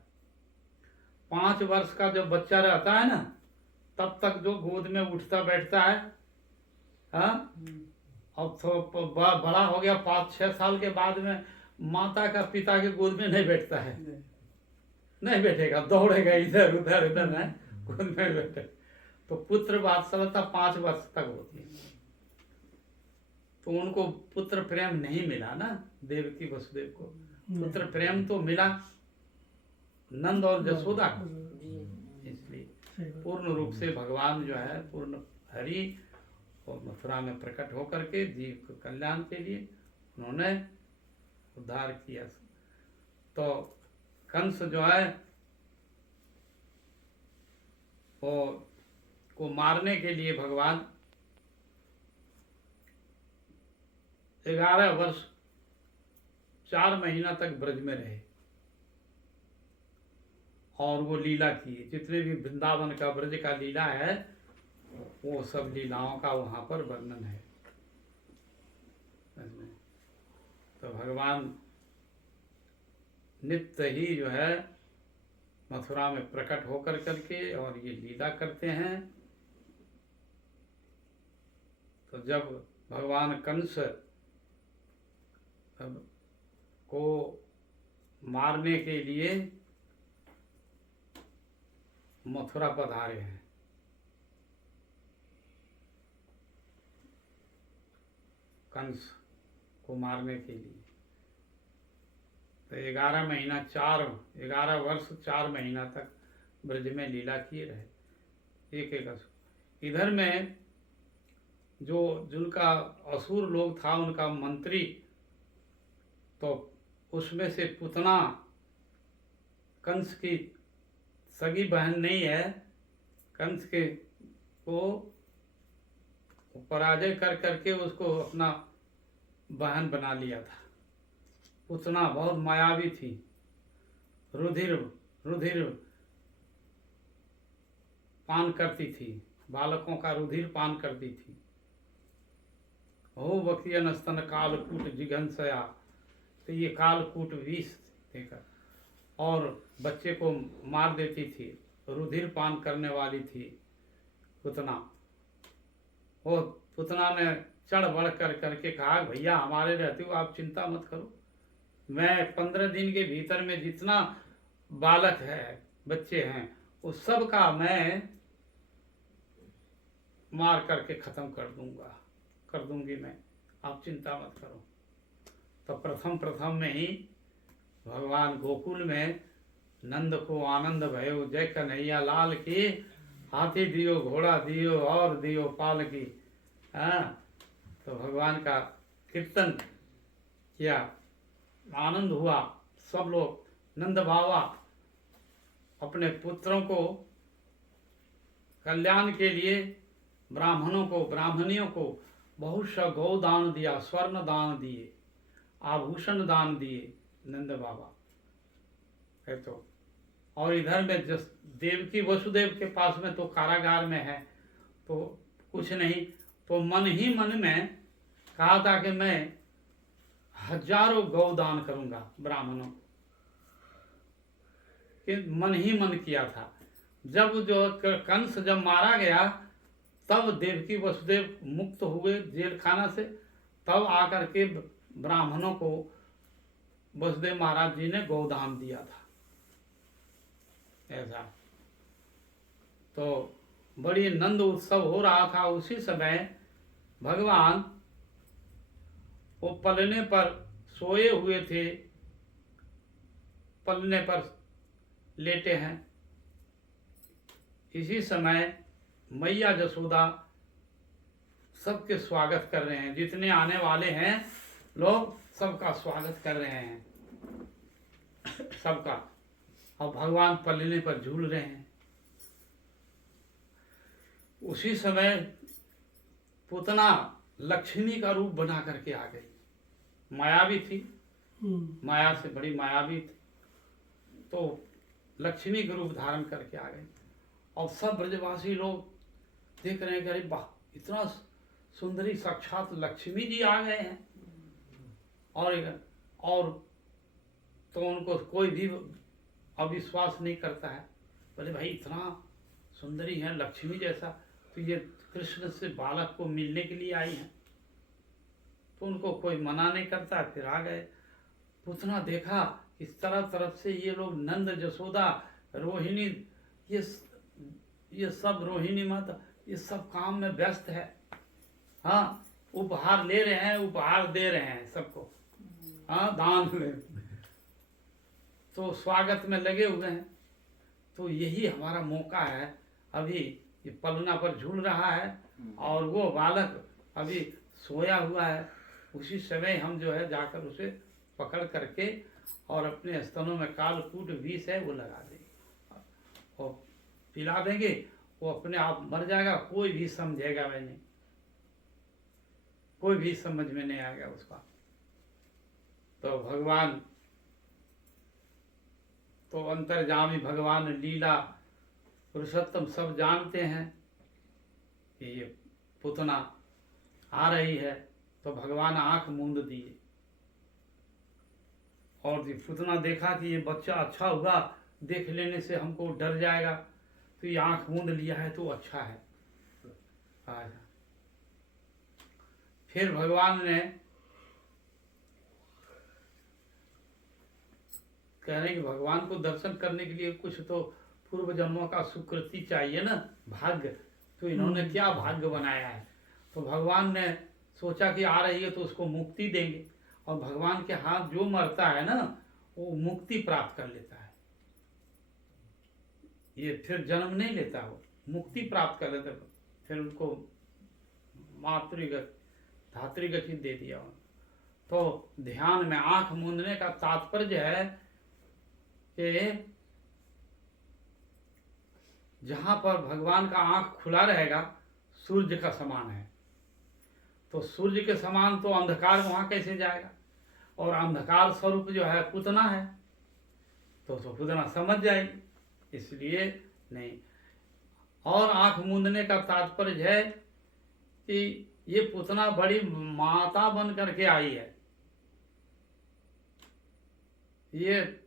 5 वर्ष का जब बच्चा रहता है ना, तब तक जो गोद में उठता बैठता है, हाँ, अब तो बड़ा हो गया 5-6 साल के बाद में माता का पिता के गोद में नहीं बैठता है, नहीं बैठेगा, दौड़ेगा इधर उधर इधर है, गोद में बैठे। तो पुत्र वात्सल्यता 5 वर्ष तक होती है। तो उनको पुत्र प्रेम नहीं मिला ना, देवकी वसुदेव को पुत्र प्रेम तो मिला नंद और यशोदा को। इसलिए पूर्ण रूप से भगवान जो है पूर्ण हरि और मथुरा में प्रकट होकर के जीव के कल्याण के लिए उन्होंने उद्धार किया। तो कंस जो है वो को मारने के लिए भगवान 11 वर्ष 4 महीना तक ब्रज में रहे और वो लीला की। जितने भी वृंदावन का ब्रज का लीला है वो सब लीलाओं का वहाँ पर वर्णन है इसमें। तो भगवान नित्य ही जो है मथुरा में प्रकट होकर करके और ये लीला करते हैं। तो जब भगवान कंस को मारने के लिए मथुरा पधारे हैं, कंस को मारने के लिए, तो 11 वर्ष 4 महीना तक ब्रज में लीला किए रहे एक एक असुर। इधर में जिनका असुर लोग था उनका मंत्री, तो उसमें से पुतना कंस की सगी बहन नहीं है, कंस के को पराजय कर करके उसको अपना बहन बना लिया था। पुतना बहुत मायावी थी, रुधिर पान करती थी, बालकों का रुधिर पान करती थी। हो बकियन स्तन कालकूट जिघंसया, तो ये कालकूट विष देकर और बच्चे को मार देती थी, रुधिर पान करने वाली थी पुतना। वो पुतना ने चढ़ बढ़ कर करके कहा भैया हमारे रहते हो आप चिंता मत करो, मैं 15 दिन के भीतर में जितना बालक है बच्चे हैं उस सब का मैं मार करके खत्म कर दूंगी मैं, आप चिंता मत करो। तो प्रथम में ही भगवान गोकुल में नंद को आनंद भयो, जय कन्हैया लाल की, हाथी दियो घोड़ा दियो और दियो पाल की। तो भगवान का कीर्तन किया, आनंद हुआ, सब लोग नंद बाबा अपने पुत्रों को कल्याण के लिए ब्राह्मणियों को बहुत सा गौ दान दिया, स्वर्ण दान दिए, आभूषण दान दिए नंद बाबा है। तो और इधर में जस देवकी वसुदेव के पास में तो कारागार में है, तो कुछ नहीं, तो मन ही मन में कहा था कि मैं हजारों गौ दान करूंगा ब्राह्मणों को, कि मन ही मन किया था। जब जो कंस जब मारा गया तब देवकी वसुदेव मुक्त हुए जेल खाना से, तब आकर के ब्राह्मणों को वसुदेव महाराज जी ने गौदान दिया था ऐसा। तो बड़ी नंद उत्सव हो रहा था। उसी समय भगवान वो पलने पर सोए हुए थे, पलने पर लेटे हैं। इसी समय मैया जसोदा सबके स्वागत कर रहे हैं, जितने आने वाले हैं लोग सबका स्वागत कर रहे हैं सबका, और भगवान पलने पर झूल रहे हैं। उसी समय पुतना लक्ष्मी का रूप बना करके आ गई, मायावी थी, माया से बड़ी मायावी थी, तो लक्ष्मी का रूप धारण करके आ गई। और सब ब्रजवासी लोग देख रहे हैं कि अरे वाह इतना सुंदरी साक्षात लक्ष्मी जी आ गए हैं। और तो उनको कोई भी अविश्वास नहीं करता है, बोले भाई इतना सुंदरी है लक्ष्मी जैसा, तो ये कृष्ण से बालक को मिलने के लिए आई हैं, तो उनको कोई मना नहीं करता। फिर आ गए, पुतना देखा इस तरफ से ये लोग नंद जसोदा रोहिणी, ये सब रोहिणी माता ये सब काम में व्यस्त है। हाँ, उपहार ले रहे हैं, उपहार दे रहे हैं सबको, हाँ दान में, तो स्वागत में लगे हुए हैं। तो यही हमारा मौका है, अभी ये पलना पर झूल रहा है और वो बालक अभी सोया हुआ है, उसी समय हम जो है जाकर उसे पकड़ करके और अपने स्तनों में कालकूट विष है वो लगा देंगे और पिला देंगे, वो अपने आप मर जाएगा, कोई भी समझेगा वह नहीं, कोई भी समझ में नहीं आएगा उसका। तो भगवान तो अंतर्जामी भगवान लीला पुरुषोत्तम सब जानते हैं कि ये पुतना आ रही है, तो भगवान आंख मूंद दिए और ये पुतना देखा कि ये बच्चा अच्छा हुआ, देख लेने से हमको डर जाएगा, तो ये आंख मूंद लिया है तो अच्छा है। फिर भगवान ने कह रहे हैं कि भगवान को दर्शन करने के लिए कुछ तो पूर्व जन्मों का सुकृति चाहिए ना, भाग्य। तो इन्होंने क्या भाग्य बनाया है, तो भगवान ने सोचा कि आ रही है तो उसको मुक्ति देंगे, और भगवान के हाथ जो मरता है ना वो मुक्ति प्राप्त कर लेता है, ये फिर जन्म नहीं लेता, वो मुक्ति प्राप्त कर लेता है। फिर उनको मातृगति धातृगति दे दिया। तो ध्यान में आंख मूंदने का तात्पर्य है कि जहां पर भगवान का आंख खुला रहेगा सूर्य का समान है, तो सूर्य के समान तो अंधकार वहां कैसे जाएगा, और अंधकार स्वरूप जो है पुतना है, तो पुतना समझ जाएगी, इसलिए नहीं। और आंख मूंदने का तात्पर्य है कि ये पुतना बड़ी माता बन करके आई है, ये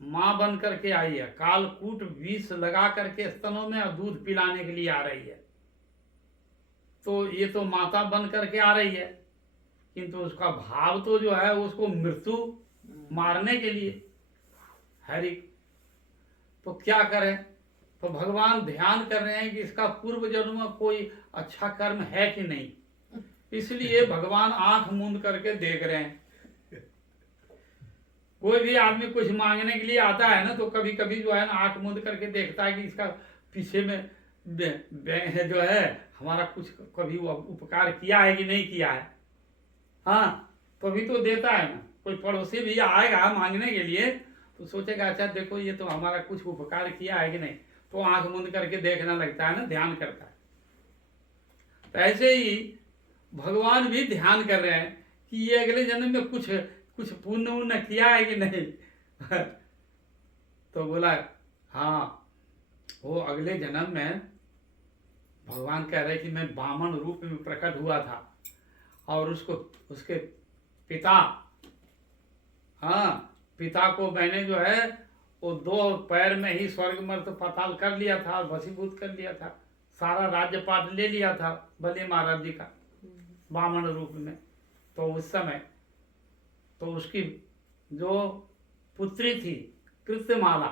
माँ बन करके आई है, कालकूट विष लगा करके स्तनों में और दूध पिलाने के लिए आ रही है, तो ये तो माता बन करके आ रही है, किंतु उसका भाव तो जो है उसको मृत्यु मारने के लिए हरि। तो क्या करें, तो भगवान ध्यान कर रहे हैं कि इसका पूर्व जन्म में कोई अच्छा कर्म है कि नहीं, इसलिए भगवान आंख मूंद करके देख रहे हैं। कोई भी आदमी कुछ मांगने के लिए आता है ना, तो कभी कभी जो है ना आंख मूंद करके देखता है कि इसका पीछे में जो है हमारा कुछ कभी उपकार किया है कि नहीं किया है। हाँ, तभी तो देता है ना। कोई पड़ोसी भी आएगा मांगने के लिए तो सोचेगा अच्छा देखो ये तो हमारा कुछ उपकार किया है कि नहीं, तो आंख मूंद करके देखने लगता है ना, ध्यान करता है। तो ऐसे ही भगवान भी ध्यान कर रहे हैं कि ये अगले जन्म में कुछ पुण्य उन्य किया है कि नहीं। तो बोला हाँ, वो अगले जन्म में भगवान कह रहे कि मैं वामन रूप में प्रकट हुआ था, और उसके पिता को मैंने जो है वो 2 पैर में ही स्वर्ग मर्त पाताल कर लिया था, वशीभूत कर लिया था, सारा राज्यपाट ले लिया था बलि महाराज जी का वामन रूप में। तो उस समय तो उसकी जो पुत्री थी कृत्यमाला,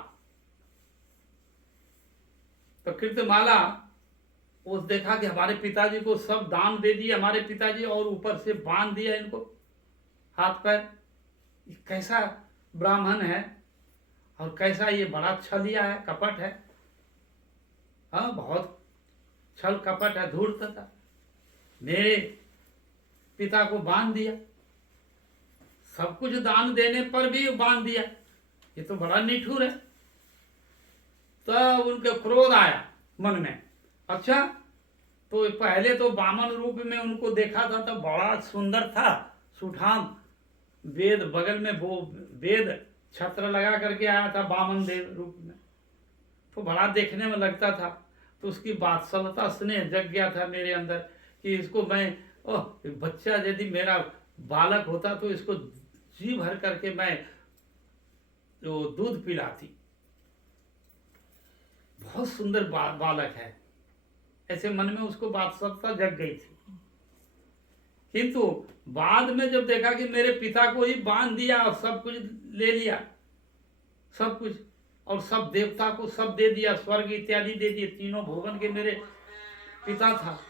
तो कृत्यमाला उस देखा कि हमारे पिताजी को सब दान दे दिए हमारे पिताजी, और ऊपर से बांध दिया इनको हाथ पैर, कैसा ब्राह्मण है और कैसा ये बड़ा छलिया है, कपट है। हाँ, बहुत छल कपट है, धूर्तता। मेरे पिता को बांध दिया, सब कुछ दान देने पर भी बांध दिया, ये तो बड़ा निठुर है। तब उनके क्रोध आया मन में। अच्छा, तो पहले तो वामन रूप में उनको देखा था तो बड़ा सुंदर था, सुठाम, वेद बगल में वो वेद छत्र लगा करके आया था वामन देव रूप में, तो बड़ा देखने में लगता था। तो उसकी वात्सल्यता स्नेह जग गया था मेरे अंदर कि इसको मैं बच्चा यदि मेरा बालक होता तो इसको जी भर करके मैं जो दूध पिलाती, बहुत सुंदर बालक है, ऐसे मन में उसको वात्सल्यता जग गई थी। किंतु बाद में जब देखा कि मेरे पिता को ही बांध दिया और सब कुछ ले लिया, सब कुछ, और सब देवता को सब दे दिया, स्वर्ग इत्यादि दे दिए, तीनों भुवन के मेरे पिता था।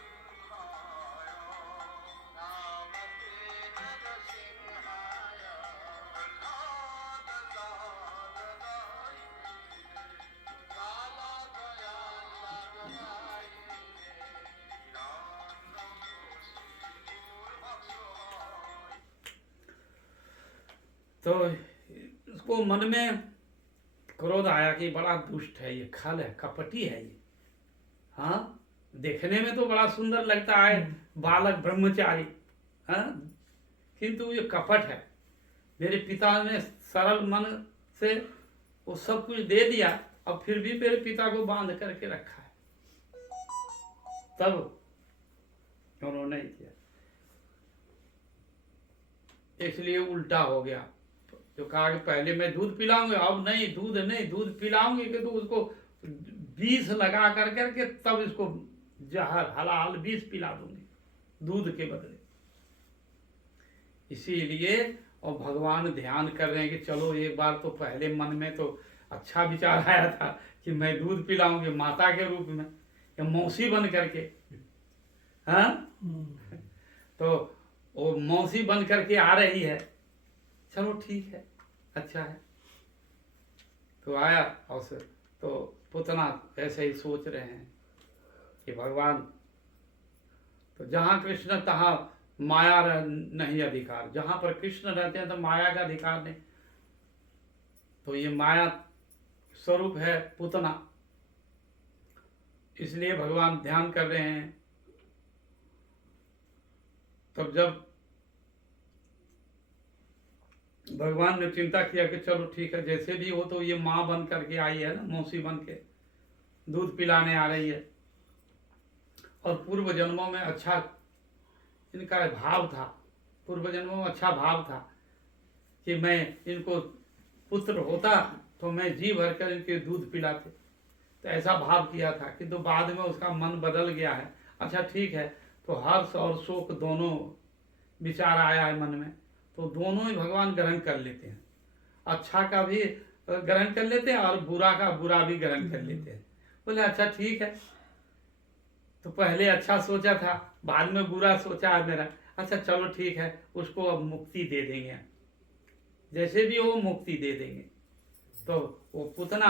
तो उसको मन में क्रोध आया कि बड़ा दुष्ट है ये, खल है, कपटी है ये। हाँ, देखने में तो बड़ा सुंदर लगता है बालक ब्रह्मचारी, हाँ, किंतु ये कपट है। मेरे पिता ने सरल मन से वो सब कुछ दे दिया, अब फिर भी मेरे पिता को बांध करके रखा है, तब उन्होंने किया। इसलिए उल्टा हो गया, जो कहा कि पहले मैं दूध पिलाऊंगा, अब नहीं, दूध नहीं, दूध पिलाऊंगी कि तो उसको विष लगा कर करके तब इसको जहर हलाल विष पिला दूंगी दूध के बदले। इसीलिए और भगवान ध्यान कर रहे हैं कि चलो एक बार तो पहले मन में तो अच्छा विचार आया था कि मैं दूध पिलाऊंगी माता के रूप में या मौसी बन करके, हाँ, तो वो मौसी बन करके आ रही है, चलो ठीक है, अच्छा है। तो आया अवसर, तो पुतना ऐसे ही सोच रहे हैं कि भगवान, तो जहाँ कृष्ण तहाँ माया नहीं अधिकार, जहाँ पर कृष्ण रहते हैं तो माया का अधिकार नहीं। तो ये माया स्वरूप है पुतना, इसलिए भगवान ध्यान कर रहे हैं। तब जब भगवान ने चिंता किया कि चलो ठीक है, जैसे भी हो तो ये माँ बन करके आई है ना, मौसी बन के दूध पिलाने आ रही है, और पूर्व जन्मों में अच्छा इनका भाव था, पूर्व जन्मों में अच्छा भाव था कि मैं इनको पुत्र होता तो मैं जी भर कर इनके दूध पिलाते, तो ऐसा भाव किया था। किंतु बाद में उसका मन बदल गया है, अच्छा ठीक है, तो हर्ष और शोक दोनों विचार आया है मन में, तो दोनों ही भगवान ग्रहण कर लेते हैं, अच्छा का भी ग्रहण कर लेते हैं और बुरा का बुरा भी ग्रहण कर लेते हैं। बोले अच्छा ठीक है, तो पहले अच्छा सोचा था, बाद में बुरा सोचा है मेरा, अच्छा चलो ठीक है, उसको अब मुक्ति दे देंगे, जैसे भी वो मुक्ति दे देंगे। तो वो पुतना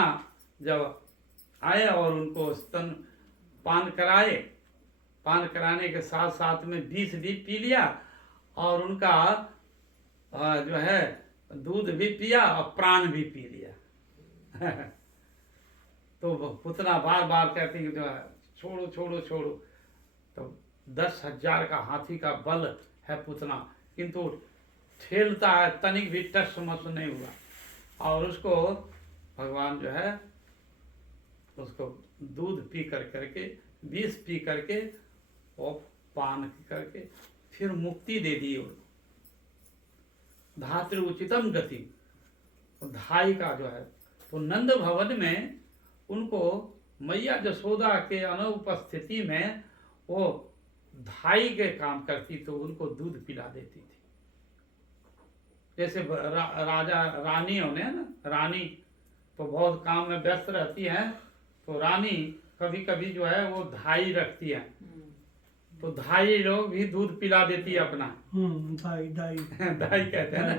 जब आए और उनको स्तन पान कराए, पान कराने के साथ साथ में विष भी पी लिया और उनका जो है दूध भी पिया और प्राण भी पी लिया। तो पुतना बार बार कहते हैं कि जो है छोड़ो छोड़ो छोड़ो। तो 10,000 का हाथी का बल है पुतना, किंतु ठेलता है, तनिक भी टस मस नहीं हुआ, और उसको भगवान जो है उसको दूध पी कर करके, विष पी करके और पान करके फिर मुक्ति दे दी उनको। धातृ उचितम गति, धाई का जो है, तो नंद भवन में उनको मैया जसोदा के अनुपस्थिति में वो धाई के काम करती, तो उनको दूध पिला देती थी। जैसे राजा रानी होने ना, रानी तो बहुत काम में व्यस्त रहती है, तो रानी कभी कभी जो है वो धाई रखती है, तो धाई लोग भी दूध पिला देती है अपना। दाई दाई दाई कहते हैं ना,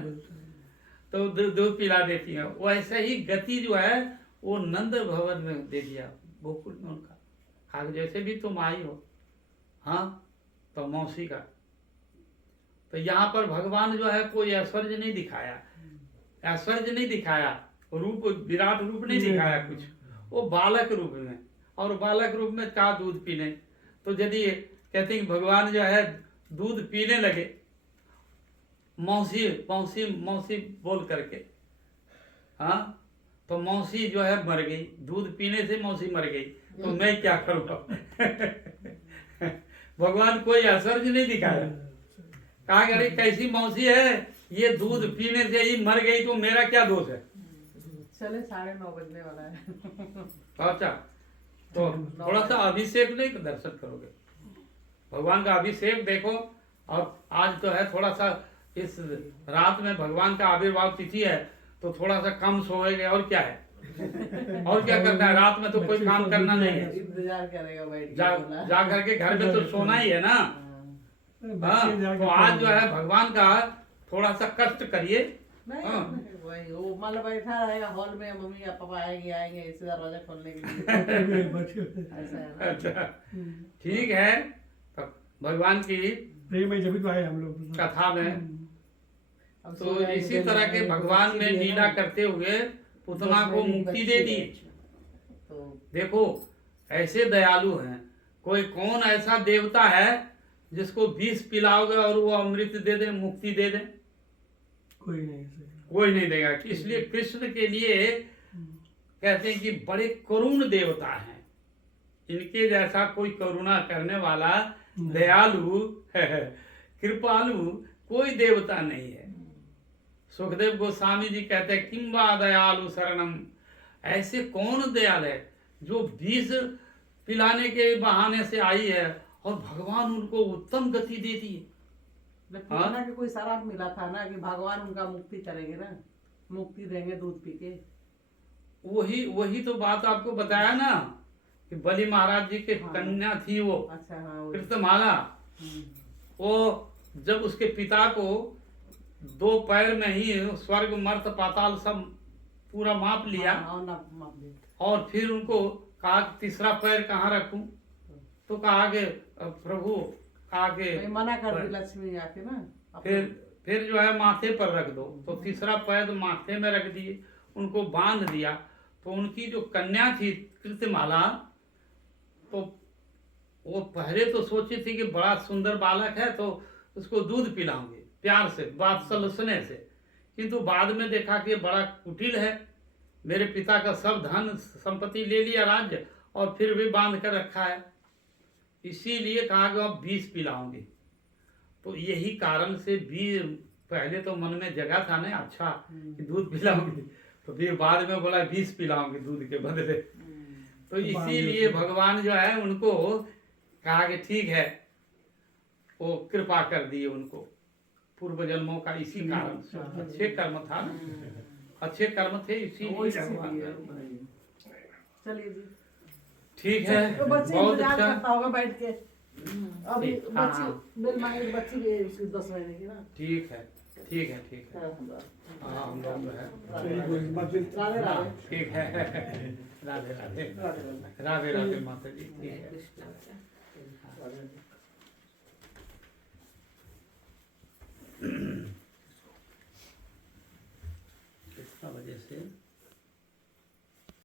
तो दूध पिला देती है। वैसे ही गति जो है वो नंद भवन में दे दिया, गोकुल में उनका, आगे जैसे भी तुम आई हो, हाँ, तो मौसी का। तो यहाँ पर भगवान जो है कोई ऐश्वर्य नहीं दिखाया, ऐश्वर्य नहीं दिखाया, रूप विराट रूप नहीं दिखाया कुछ, वो बालक रूप में, और बालक रूप में क्या दूध पीने। तो यदि कहते हैं भगवान जो है दूध पीने लगे, मौसी मौसी मौसी बोल करके, हाँ, तो मौसी जो है मर गई, दूध पीने से मौसी मर गई, तो मैं क्या करूँगा। भगवान कोई ऐश्वर्य नहीं दिखाया, कहा अरे कैसी मौसी है, ये दूध पीने से ही मर गई, तो मेरा क्या दोष है। चले 9:30 बजने वाला है। अच्छा, तो थोड़ा सा अभिषेक नहीं तो दर्शन करोगे, भगवान का अभिषेक देखो। और आज तो है थोड़ा सा, इस रात में भगवान का आविर्भाव तिथि है, तो थोड़ा सा कम सोएंगे, और क्या है, और क्या करना है, रात में तो कोई काम करना नहीं है, इंतजार करेगा बैठ के, जा करके घर में तो सोना ही है ना। हाँ, तो आज जो है भगवान का थोड़ा सा कष्ट करिए। नहीं, वही वो मतलब बैठा रहेगा हॉल में, मम्मी या पापा आएंगे इसे दरवाजा खोलने के लिए। ऐसा है ना? अच्छा, ठीक है, तो भगवान की में जब तो आए हम लोग कथा में, तो इसी तरह के भगवान ने लीला करते हुए पुतना को मुक्ति दे दी। तो देखो ऐसे दयालु हैं, कोई कौन ऐसा देवता है जिसको विष पिलाओगे और वो अमृत दे दे, मुक्ति दे दे, कोई नहीं, कोई नहीं देगा। इसलिए कृष्ण के लिए कहते हैं कि बड़े करुण देवता हैं, इनके जैसा कोई करुणा करने वाला दयालु कृपालु कोई देवता नहीं है। सुखदेव गोस्वामी जी कहते हैं किम वा दयालु शरणम, ऐसे कौन दयाल है जो विष पिलाने के बहाने से आई है और भगवान उनको उत्तम गति दे दी। पिलाना के कोई शराब मिला था ना कि भगवान उनका मुक्ति करेंगे ना, मुक्ति देंगे दूध पी के। वही तो बात आपको बताया ना कि बलि महाराज जी के कन्या थी वो, अच्छा हाँ, कृतमाला। वो जब उसके पिता को 2 पैर में ही स्वर्ग मर्त पाताल सब पूरा माप लिया, और फिर उनको कहा तीसरा पैर कहाँ रखूं, तो कहा कि प्रभु आगे मना कर दी लक्ष्मी आके ना, फिर जो है माथे पर रख दो, तो तीसरा पैर माथे में रख दिए, उनको बांध दिया। तो उनकी जो कन्या थी कृतमाला, तो वो पहले तो सोची थी कि बड़ा सुंदर बालक है तो उसको दूध पिलाऊंगे प्यार से, वात्सल्य स्नेह से, किंतु बाद में देखा कि बड़ा कुटिल है, मेरे पिता का सब धन संपत्ति ले लिया, राज्य, और फिर भी बांध कर रखा है, इसीलिए कहा कि अब बीज पिलाऊंगी। तो यही कारण से बीज पहले तो मन में जगह था ना, अच्छा कि दूध पिलाऊंगी, तो फिर बाद में बोला बीज पिलाऊंगी दूध के बदले। तो इसीलिए भगवान जो है उनको कहा कि ठीक है, वो कृपा कर दिए उनको पूर्व जन्मों का, इसी कारण से अच्छे कर्म था ना, अच्छे कर्म थे इसीलिए। चलिए जी ठीक है, तो बच्चे बहुत इंतजार अच्छा। करता होगा बैठ के। अभी ठीक, हाँ, बच्ची बेल मांगे, बच्ची भी उसकी 10 महीने की ना। ठीक है, ठीक है, ठीक है, हाँ हम लोग जो है राधे राधे। ठीक है, राधे राधे, राधे राधे माता जी, ठीक है। कितना बजे से